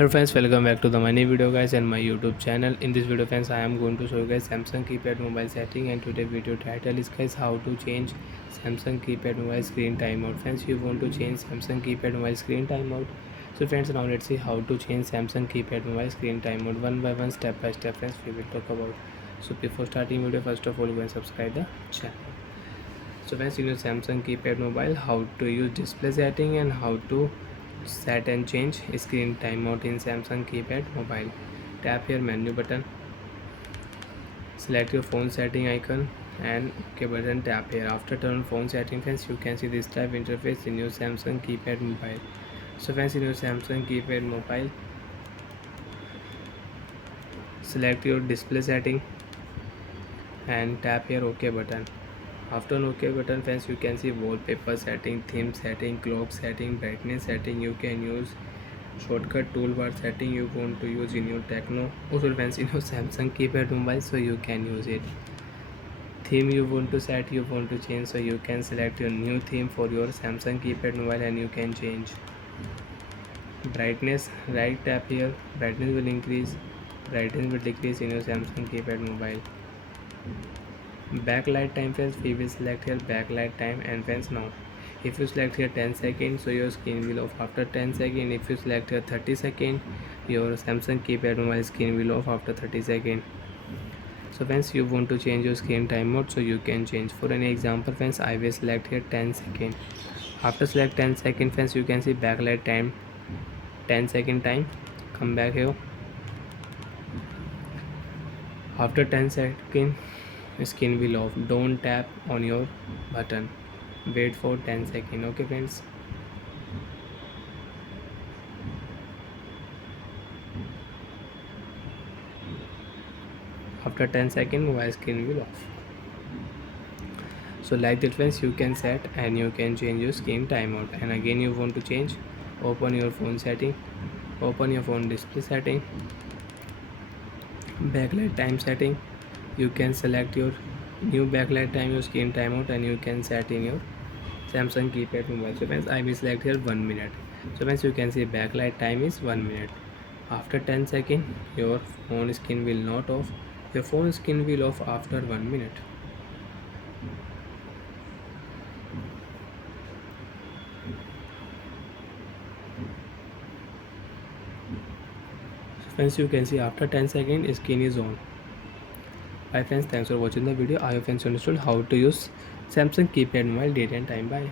Hello friends, welcome back to the money video guys and my YouTube channel. In this video friends, I am going to show you guys Samsung keypad mobile setting, and today video title is guys how to change Samsung keypad mobile screen timeout. Friends, you want to change Samsung keypad mobile screen timeout. So friends, now let's see how to change Samsung keypad mobile screen timeout one by one, step by step. Friends, we will talk about. So before starting video, first of all go and subscribe the channel. So friends, in your Samsung keypad mobile, how to use display setting and how to set and change screen timeout in Samsung keypad mobile. Tap here menu button, select your phone setting icon and OK button, tap here. After turn on phone setting friends, you can see this type interface in your Samsung keypad mobile. So friends, in your Samsung keypad mobile, select your display setting and tap here OK button. After an OK button friends, you can see wallpaper setting, theme setting, clock setting, brightness setting. You can use shortcut toolbar setting you want to use in your Techno. Also friends, in your Samsung keypad mobile, so you can use it. Theme you want to set, you want to change, so you can select your new theme for your Samsung keypad mobile and you can change. Brightness, right tap here, brightness will increase, brightness will decrease in your Samsung keypad mobile. Backlight time friends, we will select here backlight time, and friends now if you select here 10 seconds, so your screen will off after 10 seconds. If you select here 30 seconds, your Samsung keypad mobile screen will off after 30 seconds. So friends, you want to change your screen timeout, so you can change. For an example friends, I will select here 10 seconds. After select 10 seconds friends, you can see backlight time 10-second time. Come back here. After 10 seconds, screen will off. Don't tap on your button, wait for 10 seconds. Okay friends, after 10 seconds mobile screen will off. So like that friends, you can set and you can change your screen timeout. And again you want to change, open your phone setting, open your phone display setting, backlight time setting. You can select your new backlight time, your screen timeout, and you can set in your Samsung keypad mobile. So friends, I will select here 1 minute. So friends, you can see backlight time is 1 minute. After 10 seconds, your phone screen will not off. Your phone screen will off after 1 minute. So friends, you can see after 10 seconds screen is on. Bye friends, thanks for watching the video. I hope friends understood how to use Samsung keypad mobile date and time. Bye.